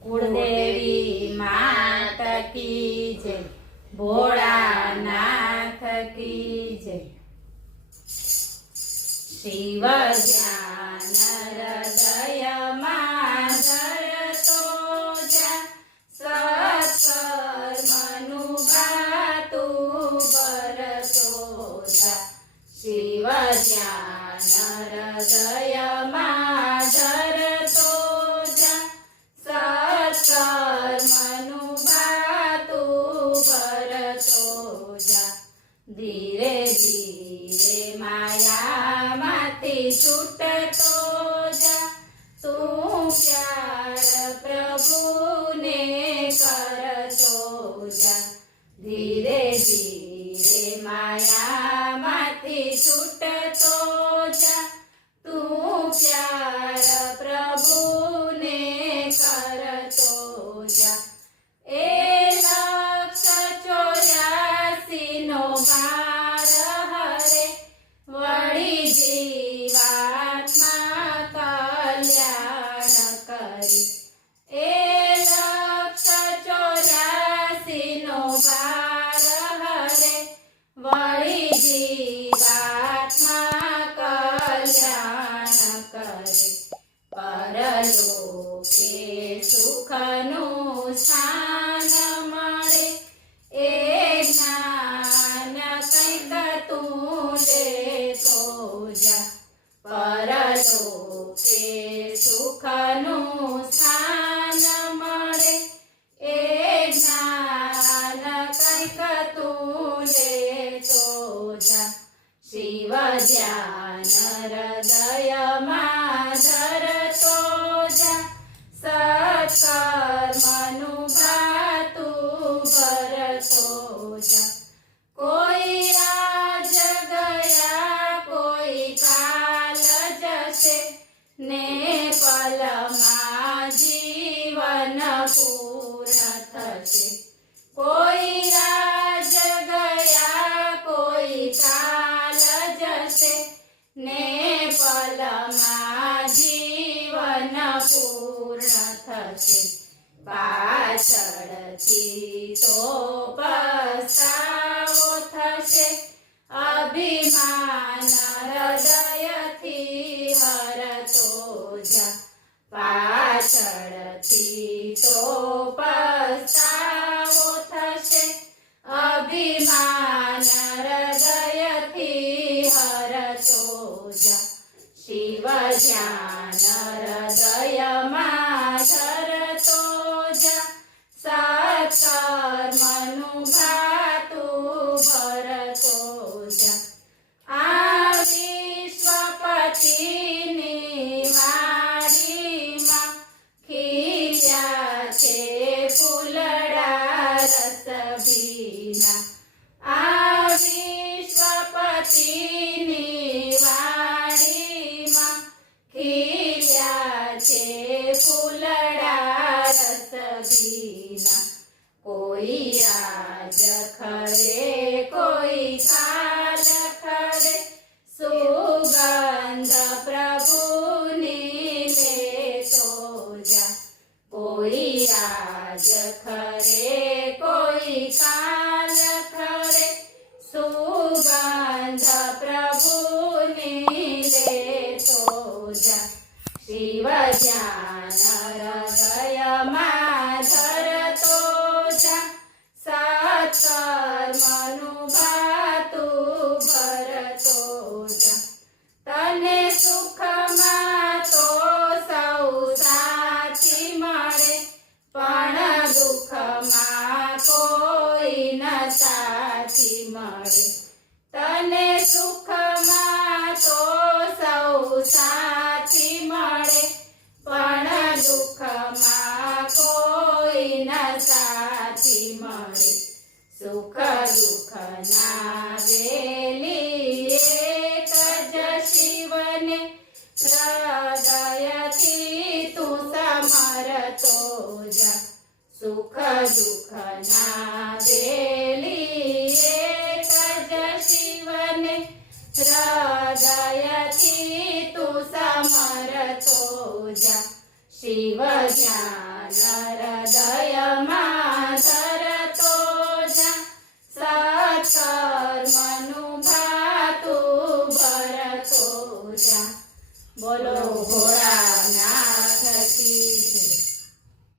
कुलदेवी मात की जय, भोळानाथ की जय। शिव ज्ञान हृदय धरतो जा, सत्कर्मनुभातु भरतो जा। शिव ज्ञान हृदय धरतो जा, सत्कर्मनुभातु भरतो जा। धीरे धीरे मायामाथी छूटतो जा, तू प्यार प्रभुने करतो जा। धीरे धीरे मायामाथी छूटतो जा, तू प्यार प्रभुने करतो जा। 1,84 नो भार हरे, वળી જીવાત્મા કલ્યાણ કરી। 1,84 નો ભાર હરે, વળી જીવાત્મા કલ્યાણ કરે। પરલોકે સુખનું સ્થાન મળે, એ જ્ઞાન કંઈક તું લેતો જા। પરલોકે સુખનું સ્થાન મળે, એ જ્ઞાન કંઈક તું લેતો જા। શિવ ધ્યાન હૃદયમાં ધરતો જા, સત્કર્મનુભાતું ભરતો જા। કોઈ આજ ગયા કોઈ કાલ જશે, ને પલમાં જીવન પૂર્ણ થશે। કોઈ આજ ગયા કોઈ કાલ જશે, ને પલમાં જીવન પૂર્ણ થશે। પાછળથી તો પસ્તાવો થશે, અભિમાન હૃદયથી હરતો જા। પાછળથી તો પસ્તાવો થશે, અભિમાન હૃદયથી હરતો જા। શિવ ધ્યાન હૃદયમાં ધરતો જા, સત્કર્મનુભાતું ભરતો જા। આ વિશ્વપતિની વાડીમાં ખીલ્યા છે ફૂલડા રસભીના। આ વિશ્વપતિની વાડીમાં ખીલ્યા છે ફૂલડા રસભીના। કોઈ આજ ખરે કોઈ કાલ ખરે, સુગંધ પ્રભુની લેતો જા। કોઈ આજ ખરે કોઈ કાલ ખરે, સુગંધ પ્રભુની લેતો જા। શિવ ધ્યાન હૃદયમાં ધરતો જા, સત્કર્મનુભાતું ભરતો જા। તને સુખમાં તો સૌ સાથી મળે, પણ દુઃખમાં કોઈ ન સાથી મળે। તને સુખમાં તો સૌ સાથી મળે, પણ દુઃખમાં કોઈ ન સાથી મળે। સુખ દુઃખના વેલી એક જ શિવને, હૃદયથી તું સમરતો જા। સુખ દુઃખના વેલી એક જ શિવને, હૃદયથી તું સમરતો જા। શિવ જ્ઞાન હૃદયમાં ધરતો જા સત્કર્મનું ભાતું ભરતો જા બોલો ભોળાનાથ કી જય.